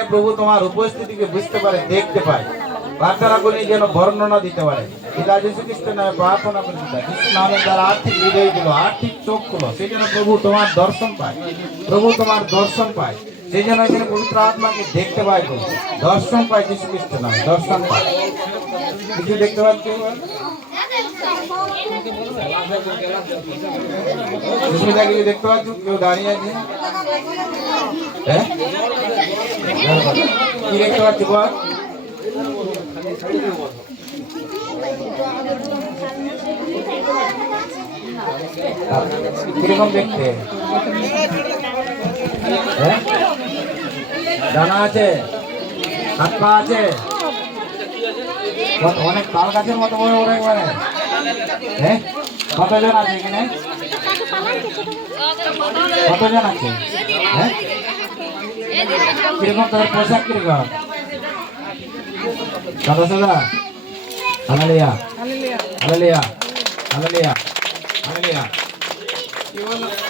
এখানে প্রভু তোমার উপস্থিতিকে বুঝতে পারে, দেখতে পায়, প্রার্থনাগুলি যেন বর্ণনা দিতে পারে। পিতা যীশু খ্রিস্টের নামে প্রার্থনা করি, পিতা যীশু নামে তার আর্থিক হৃদয়গুলো, আর্থিক চোখগুলো, সেই জন্য প্রভু তোমার দর্শন পায়, প্রভু তোমার দর্শন পায়, সেই জন্য এখানে পবিত্র আত্মাকে দেখতে পায়, প্রভু দর্শন পায়, যীশু খ্রিস্টের নামে দর্শন পায়। কিছু দেখতে পাচ্ছি সুস্মিতা, কিছু দেখতে পাচ্ছ? কেউ দাঁড়িয়ে আছে? হ্যাঁ, কি দেখতে পাচ্ছি বল? কিরকম দেখতে? হ্যাঁ, ডানা আছে, হাত পা আছে, অনেক তাল গাছের মতো বড় বড় একবারে। হ্যাঁ, কতজন আছে এখানে? কতজন আছে? হ্যাঁ, কিরকম তোর পোশাক কিরকম? সাদা সাদা। Hallelujah, hallelujah, hallelujah, hallelujah.